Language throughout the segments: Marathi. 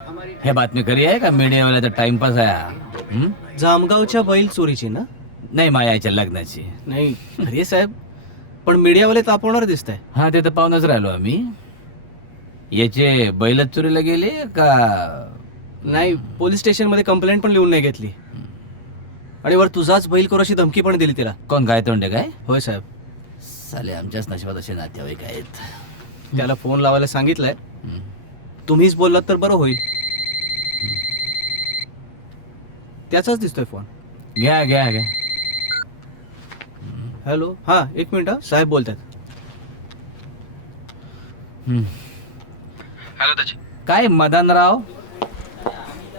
हे बातमी खरी आहे का मीडियावाल्याचा टाइमपास आहे हा? हं? जामगावच्या बैल चोरीची ना? नाही मायाच्या लग्नाची. नाही अरे साहेब, पण मीडियावाले तापवणार दिसत आहे. हा ते तर पाहूनच राहिलो आम्ही. याचे बैलच चोरीला गेले का? नाही, पोलीस स्टेशन मध्ये कंप्लेंट पण लिहून नाही घेतली. आणि वर तुझाच बैल करू अशी धमकी पण दिली तिला. कोण काय तोंडे काय? होय साहेब, साले आमच्याच नशिबात असे नातेवाईक आहेत. त्याला फोन लावायला सांगितलंय. हं. तुम्हीच बोललात तर बरं होईल. त्याचाच दिसतोय फोन. घ्या घ्या घ्या. हॅलो, हा एक मिनिट, साहेब बोलतात. हं. हॅलो त्याची काय मदनराव,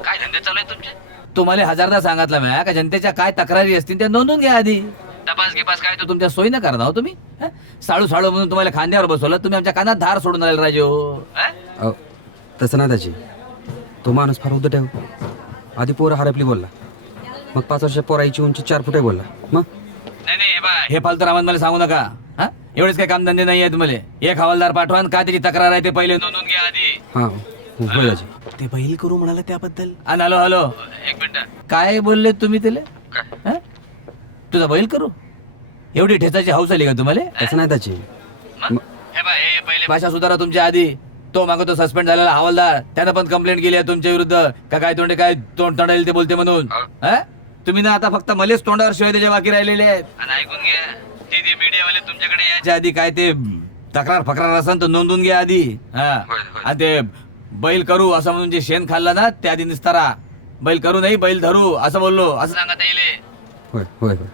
काय धंदे चालू आहे तुमचे? तुम्हाला हजारदा सांगितलं मी का जनतेच्या काय तक्रारी असतील त्या नोंदून घ्या आधी. तपास गिपास काय तो तुमच्या सोयीनं करणार हो तुम्ही. हं? साळू साळू म्हणून तुम्हाला खांद्यावर बसवलं, तुम्ही आमच्या कानात धार सोडून आले राजे हो. हं? अहो, तसं नाही त्याची. तो माणूस फार उद्धट आहे. आधी पोरं हरपली बोलला, मग 5 वर्ष पोराईची उंची 4 फुटे बोलला. मग नाही नाही हे बघा, हे फालतू रामन मला सांगू नका. हा एवढेच काही कामधंदे नाही आहेत मला. एक हवालदार पाठवा आणि काय त्याची तक्रार आहे ते पहिले नोंदवून घ्या आधी. हां होय दाजी. ते बैल करू म्हणाले त्याबद्दल. आणि हॅलो हॅलो एक मिनिट, काय बोलले तुम्ही त्याला? काय? हं? तुझा बैल करू? एवढी ठेचाची हौस आली का तुम्हाला? तसं नाही त्याची. हे बघा, हे पहिले भाषा सुधारा तुमच्या आधी. तो मागतो सस्पेंड झालेला हवालदार, त्यानं पण कंप्लेंट केली आहे तुमच्या विरुद्ध का काय तोंडे काय तोंड तोंडाईल ते बोलते म्हणून. हं? तुम्ही ना आता फक्त मलेच तोंडावर शिवाय त्याच्या बाकी राहिलेले आहेत. आणि ऐकून घ्या, ते मीडियावाले तुमच्याकडे यायच्या आधी काय ते तक्रार फक्रार असेल तर नोंदवून घ्या आधी. हा होय, होय. आणि ते बैल करू असं म्हणून जे शेण खाल्लं ना त्या आधी निस्तारा. बैल करू नाही बैल धरू असं बोललो असं सांगा येईल. होय होय होय.